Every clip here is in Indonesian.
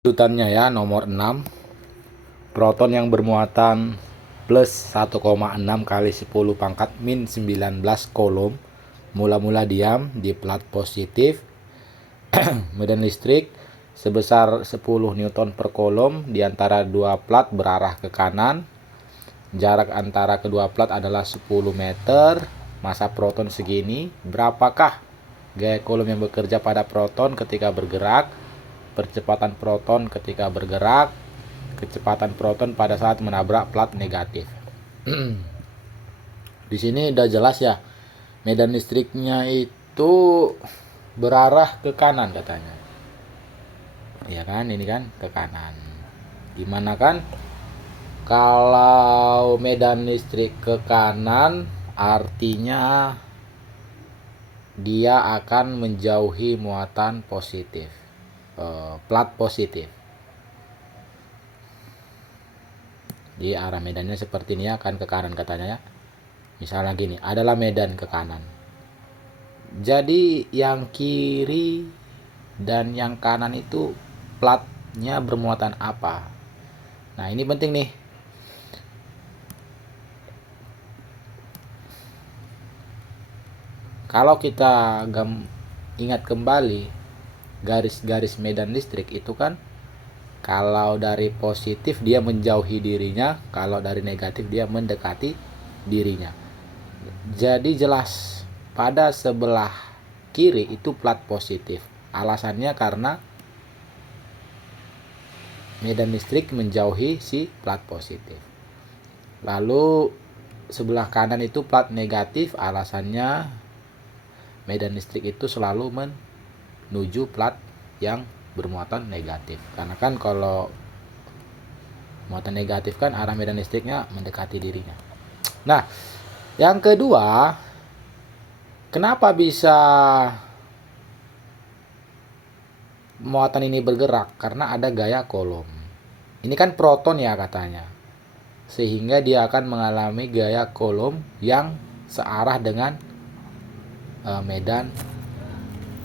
Lanjutannya ya, nomor 6. Proton yang bermuatan plus 1,6 kali 10 pangkat min 19 kolom mula-mula diam di plat positif. Medan listrik sebesar 10 Newton per kolom di antara dua plat berarah ke kanan. Jarak antara kedua plat adalah 10 meter. Masa proton segini. Berapakah gaya kolom yang bekerja pada proton ketika bergerak? Percepatan proton ketika bergerak, kecepatan proton pada saat menabrak plat negatif. Di sini udah jelas ya, medan listriknya itu berarah ke kanan katanya. Iya kan, ini kan ke kanan. Gimana kan? Kalau medan listrik ke kanan, artinya dia akan menjauhi muatan positif, plat positif. Jadi arah medannya seperti ini, akan ke kanan katanya ya. Misalnya gini, adalah medan ke kanan. Jadi yang kiri dan yang kanan itu platnya bermuatan apa? Nah, ini penting nih. Kalau kita ingat kembali garis-garis medan listrik itu kan, kalau dari positif dia menjauhi dirinya, kalau dari negatif dia mendekati dirinya. Jadi jelas pada sebelah kiri itu plat positif. Alasannya karena medan listrik menjauhi si plat positif. Lalu sebelah kanan itu plat negatif, alasannya medan listrik itu selalu menuju plat yang bermuatan negatif. Karena kan kalau muatan negatif kan arah medan listriknya mendekati dirinya. Nah, yang kedua, kenapa bisa muatan ini bergerak? Karena ada gaya kolom. Ini kan proton ya katanya. Sehingga dia akan mengalami gaya kolom yang searah dengan medan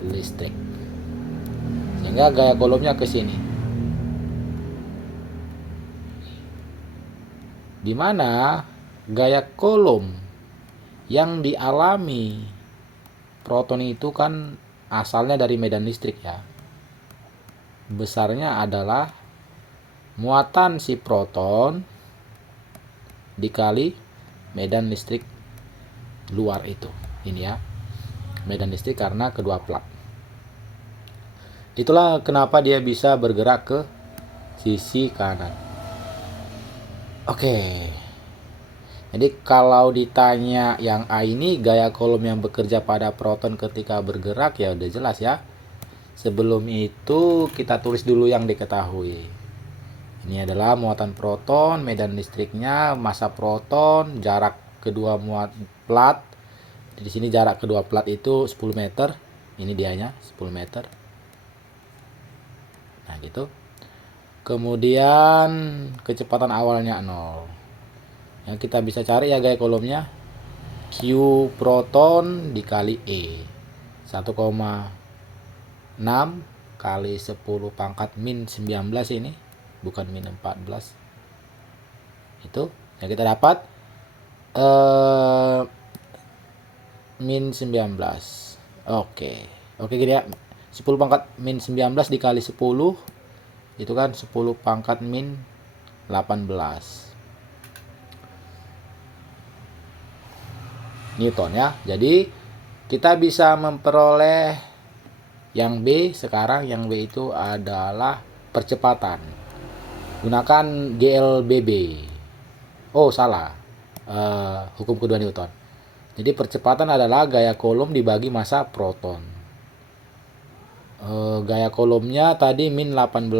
listrik. Sehingga gaya kolomnya ke sini. Di mana gaya kolom yang dialami proton itu kan asalnya dari medan listrik ya. Besarnya adalah muatan si proton dikali medan listrik luar itu. Ini ya, medan listrik karena kedua plat. Itulah kenapa dia bisa bergerak ke sisi kanan. Oke. Jadi kalau ditanya yang A ini gaya kolom yang bekerja pada proton ketika bergerak, ya udah jelas ya. Sebelum itu kita tulis dulu yang diketahui. Ini adalah muatan proton, medan listriknya, massa proton, jarak kedua muat plat. Di sini jarak kedua plat itu 10 meter. Ini dianya 10 meter. Nah, gitu. Kemudian kecepatan awalnya 0. Yang kita bisa cari ya gaya kolomnya, Q proton dikali E. 1,6 kali 10 pangkat min 19 ini, bukan min 14. Itu yang kita dapat min 19. Oke gini ya. 10 pangkat min 19 dikali 10 itu kan 10 pangkat min 18 Newton ya. Jadi kita bisa memperoleh yang B sekarang. Yang B itu adalah percepatan. Gunakan GLBB. Oh salah, hukum kedua Newton. Jadi percepatan adalah gaya kolom dibagi massa proton. Gaya kolomnya tadi min 18.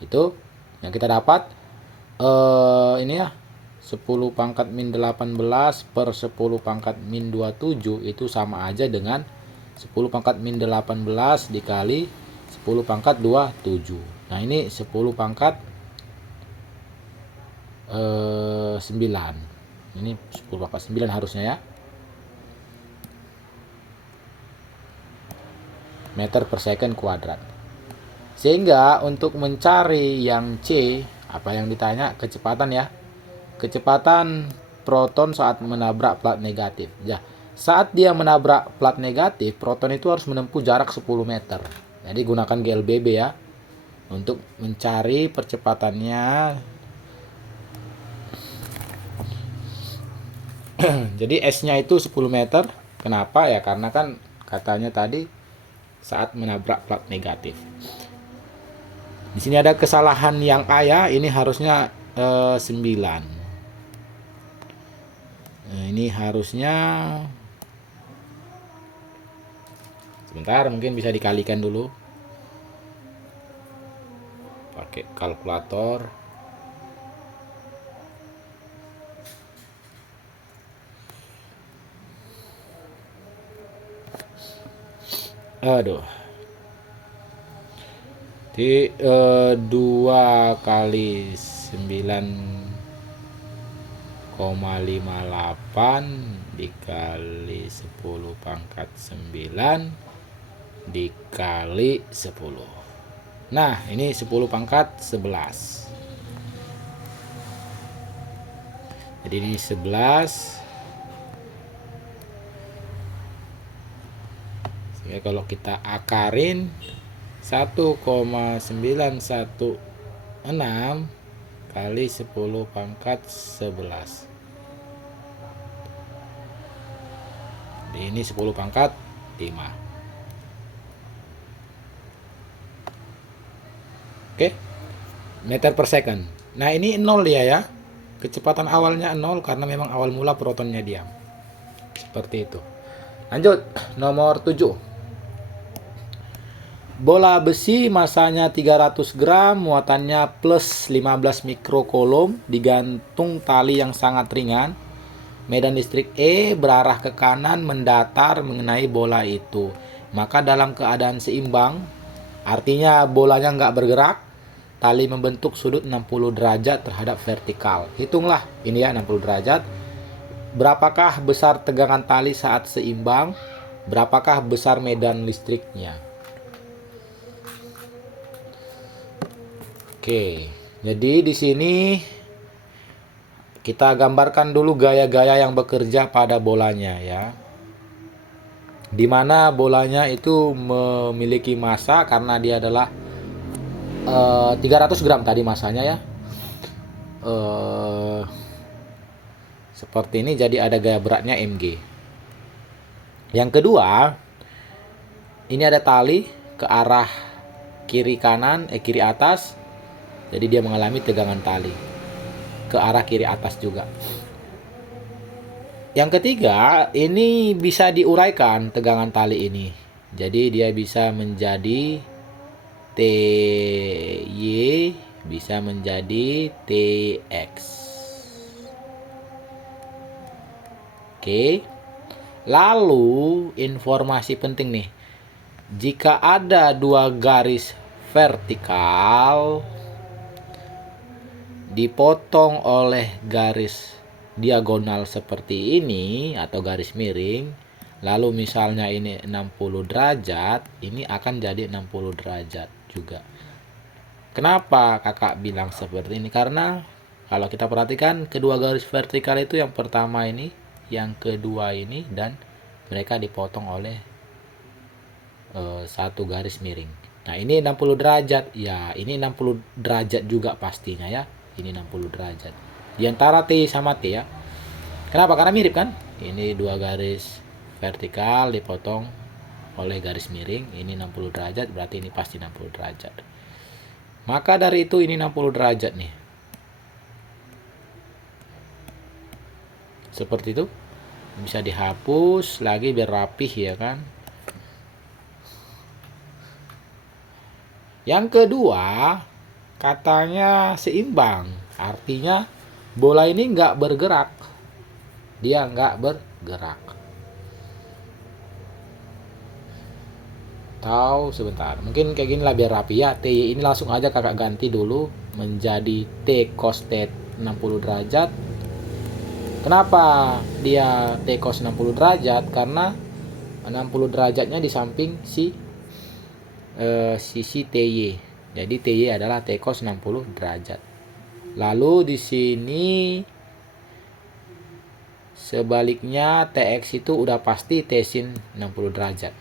Itu yang kita dapat ini ya, 10 pangkat min 18 per 10 pangkat min 27 itu sama aja dengan 10 pangkat min 18 dikali 10 pangkat 27. Nah ini 10 pangkat 9. Ini 10 pangkat 9 harusnya ya. meter per second kuadrat. Sehingga untuk mencari yang C, apa yang ditanya? Kecepatan ya. Kecepatan proton saat menabrak plat negatif. Ya, saat dia menabrak plat negatif, proton itu harus menempuh jarak 10 meter. Jadi gunakan GLBB ya untuk mencari percepatannya. Jadi S-nya itu 10 meter. Kenapa ya? Karena kan katanya tadi saat menabrak plat negatif. Di sini ada kesalahan yang A ya. Ini harusnya 9. Nah, ini harusnya sebentar, mungkin bisa dikalikan dulu pakai kalkulator. Aduh. Di 2 kali 9,58 dikali 10 pangkat 9 dikali 10. Nah, ini 10 pangkat 11. Jadi ini 11. Sehingga kalau kita akarin 1,916 kali 10 pangkat 11. Ini 10 pangkat 5. Oke. Meter per second. Nah, ini 0 ya. Kecepatan awalnya 0 karena memang awal mula protonnya diam. Seperti itu. Lanjut, nomor 7. Bola besi masanya 300 gram, muatannya plus 15 mikrokolom, digantung tali yang sangat ringan. Medan listrik E berarah ke kanan mendatar mengenai bola itu. Maka dalam keadaan seimbang, artinya bolanya nggak bergerak, tali membentuk sudut 60 derajat terhadap vertikal. Hitunglah ini ya 60 derajat. Berapakah besar tegangan tali saat seimbang? Berapakah besar medan listriknya? Oke, jadi di sini kita gambarkan dulu gaya-gaya yang bekerja pada bolanya ya. Dimana bolanya itu memiliki massa karena dia adalah 300 gram tadi masanya ya. Seperti ini, jadi ada gaya beratnya mg. Yang kedua, ini ada tali ke arah kiri atas. Jadi dia mengalami tegangan tali ke arah kiri atas juga. Yang ketiga, ini bisa diuraikan tegangan tali ini. Jadi dia bisa menjadi TY, bisa menjadi TX. Oke. Lalu informasi penting nih. Jika ada 2 garis vertikal dipotong oleh garis diagonal seperti ini atau garis miring, lalu misalnya ini 60 derajat, ini akan jadi 60 derajat juga. Kenapa kakak bilang seperti ini? Karena kalau kita perhatikan kedua garis vertikal itu, yang pertama ini, yang kedua ini, dan mereka dipotong oleh satu garis miring. Nah, ini 60 derajat. Ya, ini 60 derajat juga pastinya ya. Ini 60 derajat. Di antara T sama T ya. Kenapa? Karena mirip kan? Ini 2 garis vertikal dipotong oleh garis miring. Ini 60 derajat, berarti ini pasti 60 derajat. Maka dari itu ini 60 derajat nih. Seperti itu. Bisa dihapus lagi biar rapih ya kan. Yang kedua, katanya seimbang. Artinya bola ini nggak bergerak. Dia nggak bergerak. Tahu sebentar. Mungkin kayak gini lah biar rapi ya. T ini langsung aja kakak ganti dulu menjadi T cos T 60 derajat. Kenapa dia T cos 60 derajat? Karena 60 derajatnya di samping si sisi TY. Jadi TY adalah T cos 60 derajat. Lalu di sini sebaliknya TX itu udah pasti T sin 60 derajat.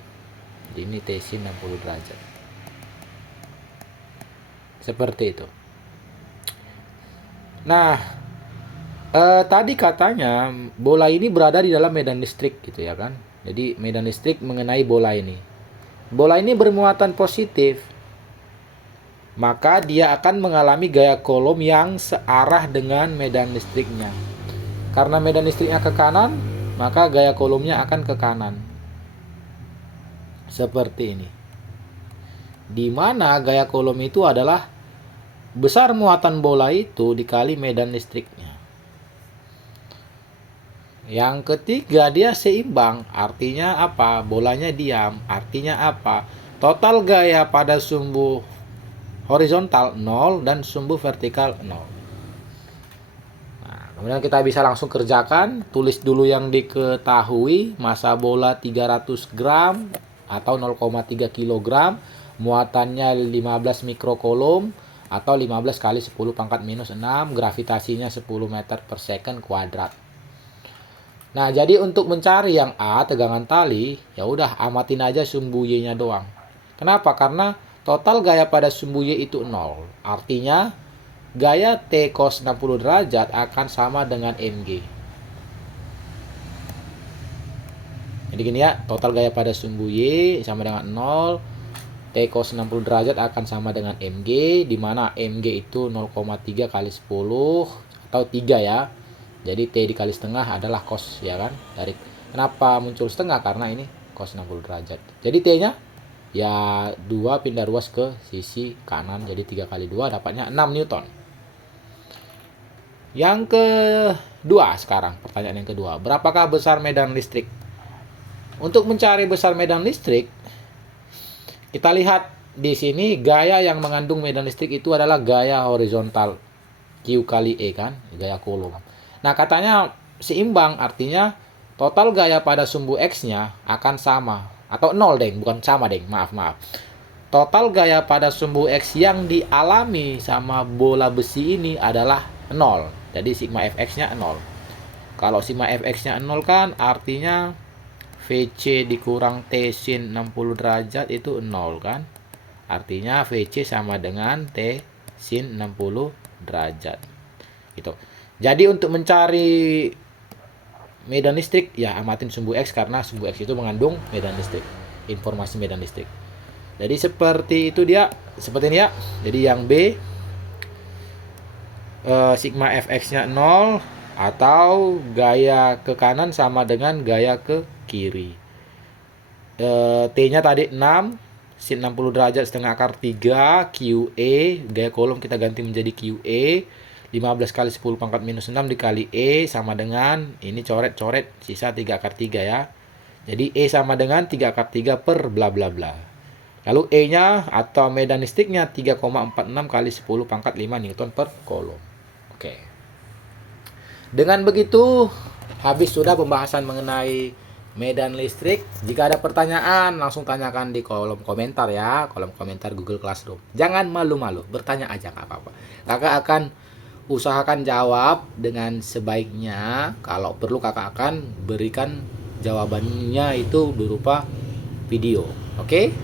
Jadi ini T sin 60 derajat. Seperti itu. Nah, tadi katanya bola ini berada di dalam medan listrik gitu ya kan. Jadi medan listrik mengenai bola ini. Bola ini bermuatan positif, maka dia akan mengalami gaya Coulomb yang searah dengan medan listriknya. Karena medan listriknya ke kanan, maka gaya Coulomb-nya akan ke kanan. Seperti ini. Di mana gaya Coulomb itu adalah besar muatan bola itu dikali medan listriknya. Yang ketiga, dia seimbang. Artinya apa? Bolanya diam. Artinya apa? Total gaya pada sumbu horizontal 0 dan sumbu vertikal 0. Nah, kemudian kita bisa langsung kerjakan. Tulis dulu yang diketahui. Massa bola 300 gram atau 0,3 kg. Muatannya 15 mikrocoulomb atau 15 kali 10 pangkat minus 6. Gravitasinya 10 meter per second kuadrat. Nah, jadi untuk mencari yang A, tegangan tali, ya udah amatin aja sumbu Y-nya doang. Kenapa? Karena total gaya pada sumbu Y itu 0. Artinya, gaya T cos 60 derajat akan sama dengan mg. Jadi gini ya, total gaya pada sumbu Y sama dengan 0. T cos 60 derajat akan sama dengan mg, di mana mg itu 0,3 kali 10 atau 3 ya. Jadi T dikali setengah adalah cos ya kan. Dari kenapa muncul setengah? Karena ini cos 60 derajat. Jadi T-nya ya 2 pindah ruas ke sisi kanan. Jadi 3 kali 2 dapatnya 6 Newton. Yang kedua sekarang, pertanyaan yang kedua. Berapakah besar medan listrik? Untuk mencari besar medan listrik, kita lihat di sini gaya yang mengandung medan listrik itu adalah gaya horizontal Q kali E kan, gaya Coulomb. Nah, katanya seimbang, artinya total gaya pada sumbu X-nya akan sama. Atau 0, deng. Bukan sama, deng. Maaf. Total gaya pada sumbu X yang dialami sama bola besi ini adalah 0. Jadi, sigma Fx-nya 0. Kalau sigma Fx-nya 0 kan, artinya VC dikurang T sin 60 derajat itu 0 kan. Artinya VC sama dengan T sin 60 derajat. Gitu. Jadi untuk mencari medan listrik, ya amatin sumbu X karena sumbu X itu mengandung medan listrik, informasi medan listrik. Jadi seperti itu dia, seperti ini ya. Jadi yang B, sigma Fx-nya 0 atau gaya ke kanan sama dengan gaya ke kiri. T-nya tadi 6, sin 60 derajat setengah akar 3, QE, gaya Coulomb kita ganti menjadi QE. 15 kali 10 pangkat minus 6 dikali E sama dengan, ini coret-coret, sisa 3 akar 3 ya. Jadi E sama dengan 3 akar 3 per bla bla bla. Lalu E-nya atau medan listriknya 3,46 kali 10 pangkat 5 Newton per Coulomb. Oke. Dengan begitu, habis sudah pembahasan mengenai medan listrik. Jika ada pertanyaan, langsung tanyakan di kolom komentar ya. Kolom komentar Google Classroom. Jangan malu-malu, bertanya aja nggak apa-apa. Kakak akan usahakan jawab dengan sebaiknya. Kalau perlu kakak akan berikan jawabannya itu berupa video. Oke?